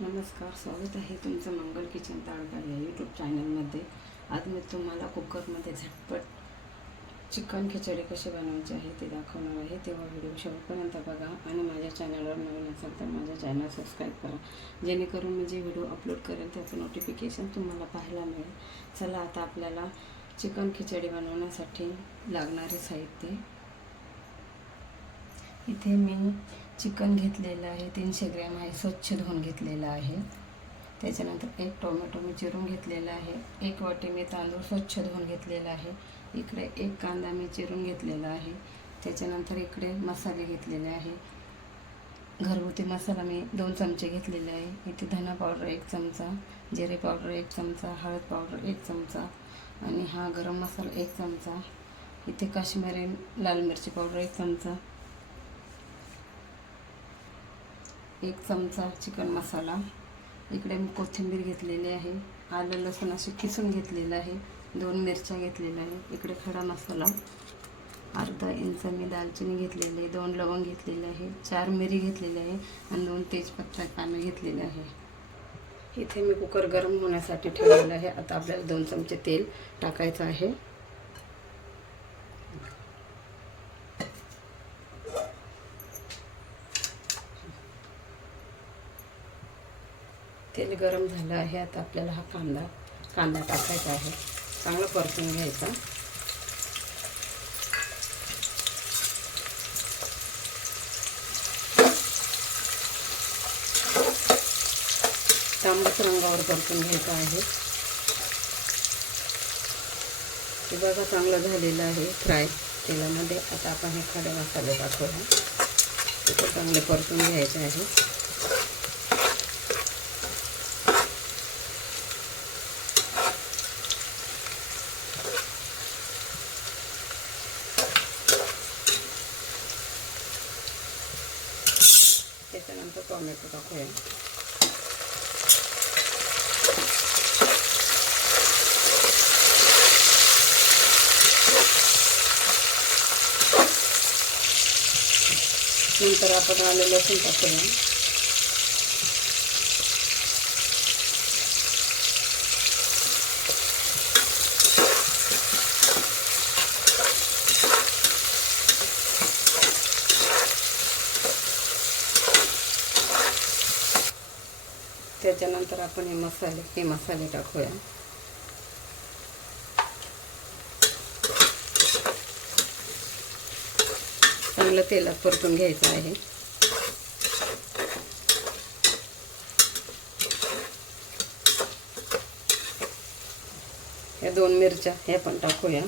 नमस्कार स्वागत आहे तुमचं मंगल किचन ताडका या यूट्यूब चॅनलमध्ये आज मी तुम्हाला कुकरमध्ये झटपट चिकन खिचडी कशी बनवायची आहे ते दाखवणार आहे. तेव्हा व्हिडिओ शेवटपर्यंत बघा आणि माझ्या चॅनलवर नवीन असेल तर माझ्या चॅनल सबस्क्राईब करा. जेणेकरून मी जे व्हिडिओ अपलोड करेल त्याचं नोटिफिकेशन तुम्हाला पाहायला मिळेल. चला आता आपल्याला चिकन खिचडी बनवण्यासाठी लागणारे साहित्य. इथे मी चिकन घेतलेलं आहे तीनशे ग्रॅम आहे स्वच्छ धुवून घेतलेलं आहे. त्याच्यानंतर एक टोमॅटो मी चिरून घेतलेला आहे. एक वाटी मी तांदूळ स्वच्छ धुवून घेतलेला आहे. इकडे एक कांदा मी चिरून घेतलेला आहे. त्याच्यानंतर इकडे मसाले घेतलेले आहे. घरगुती मसाला मी दोन चमचे घेतलेले आहे. इथे धना पावडर एक चमचा जिरे पावडर एक चमचा हळद पावडर एक चमचा आणि हा गरम मसाला एक चमचा. इथे काश्मीरी लाल मिरची पावडर एक चमचा. एक चमचा चिकन मसाला. इकडे मी कोथिंबीर घेतलेली आहे. आलं लसूण असे किसून घेतलेलं आहे. दोन मिरच्या घेतलेल्या आहे इकडे खडा मसाला. अर्धा इंच मी दालचिनी घेतलेली आहे. दोन लवंग घेतलेले आहे. चार मिरी घेतलेली आहे. आणि दोन तेजपत्ता पानं घेतलेले आहे. इथे मी कुकर गरम होण्यासाठी ठेवलेलं आहे. आता आपल्याला दोन चमचे तेल टाकायचं आहे. तेल गरम झालं आहे. आता आपल्याला हा कांदा कांदा टाकायचा आहे. चांगला परतून घ्यायचा. तांबूस रंगावर परतून घ्यायचा आहे. हे बघा चांगलं झालेलं आहे फ्राय. तेलामध्ये आता आपण हे खडे मसाले टाकूया. ते चांगले परतून घ्यायचे आहे. त्याच्यानंतर टोमॅटो टाकूया नंतर आपण आलं लसूण टाकूया त्याच्यानंतर आपण हे मसाले हे मसाले टाकूया. चांगलं तेलात परतून घ्यायचं आहे. या दोन मिरच्या ह्या पण टाकूया.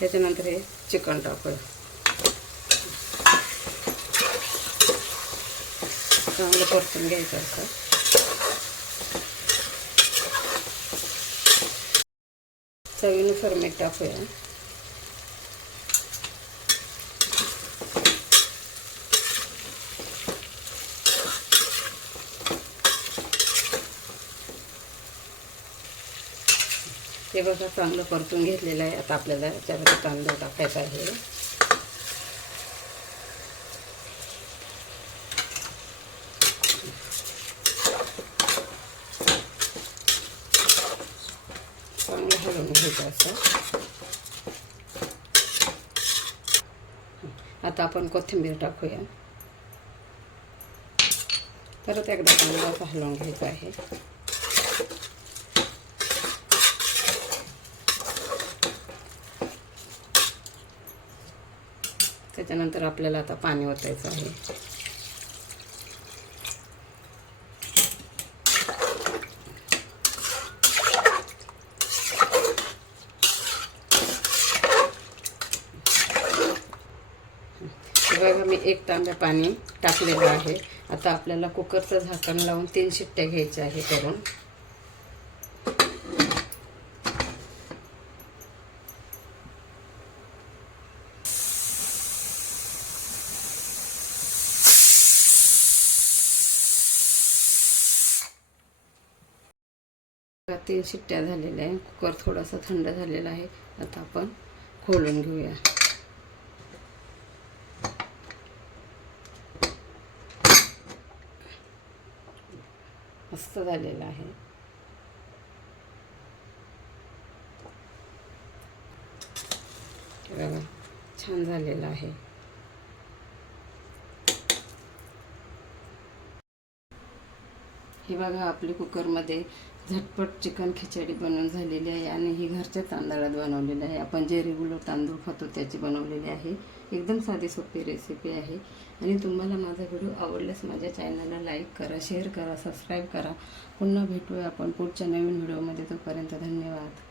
त्याच्यानंतर हे चिकन टाकूया. चांगलं परतून घ्यायचं असं. चवीनुसार मीठ टाकूया. ते बघा चांगलं परतून घेतलेलं आहे. आता आपल्याला त्यामध्ये तांदूळ टाकायचा आहे. करून घ्यायचं असं. आता आपण कोथिंबीर टाकूया. परत एकदा चांगलं घालून हलवून घ्यायचं आहे. त्याच्यानंतर आपल्याला आता पाणी ओतायचं आहे. बघा मी एक तांब्या पाणी टाकलेलं आहे. आता आपल्याला कुकरचं झाकण लावून तीन शिट्ट्या घ्यायच्या आहे करून. तीन शिट्ट्या झालेल्या आहे कुकर थोडासा थंड झालेला आहे. आता आपण खोलून घेऊया. मस्त झालेला आहे. बघा छान झालेला आहे. हे बघा आपली कुकरमध्ये झटपट चिकन खिचडी बनवून झालेली आहे आणि ही घरच्या तांदळात बनवलेली आहे. आपण जे रेग्युलर तांदूळ खातो त्याची बनवलेली आहे. एकदम साधी सोपी रेसिपी आहे. आणि तुम्हाला माझा व्हिडिओ आवडल्यास माझ्या चॅनलला लाईक करा शेअर करा सबस्क्राईब करा. पुन्हा भेटूया आपण पुढच्या नवीन व्हिडिओमध्ये तोपर्यंत धन्यवाद.